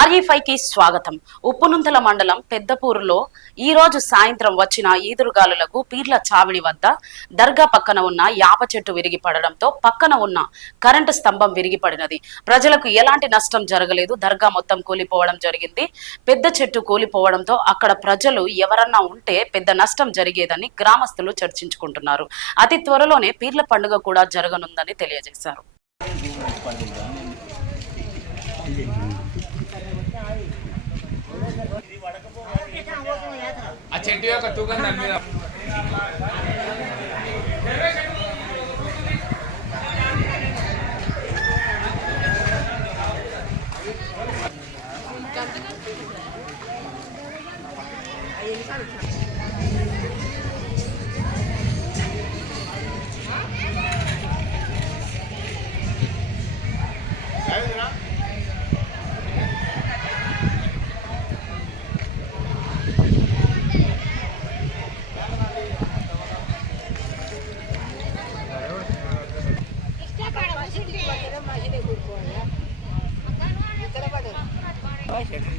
RE5కి స్వాగతం. ఉప్పునుంతల మండలం పెద్దపూరులో ఈ రోజు సాయంత్రం వచ్చిన ఈదురుగాలులకు పీర్ల చావిడి వద్ద దర్గా పక్కన ఉన్న యాప చెట్టు విరిగి పడడంతో పక్కన ఉన్న కరెంటు స్తంభం విరిగిపడినది. ప్రజలకు ఎలాంటి నష్టం జరగలేదు. దర్గా మొత్తం కూలిపోవడం జరిగింది. పెద్ద చెట్టు కూలిపోవడంతో అక్కడ ప్రజలు ఎవరన్నా ఉంటే పెద్ద నష్టం జరిగేదని గ్రామస్తులు చర్చించుకుంటున్నారు. అతి త్వరలోనే పీర్ల పండుగ కూడా జరగనుందని తెలియజేశారు. ఆ చెట్టు యొక్క తూకం దాని మీద Vai, chefe,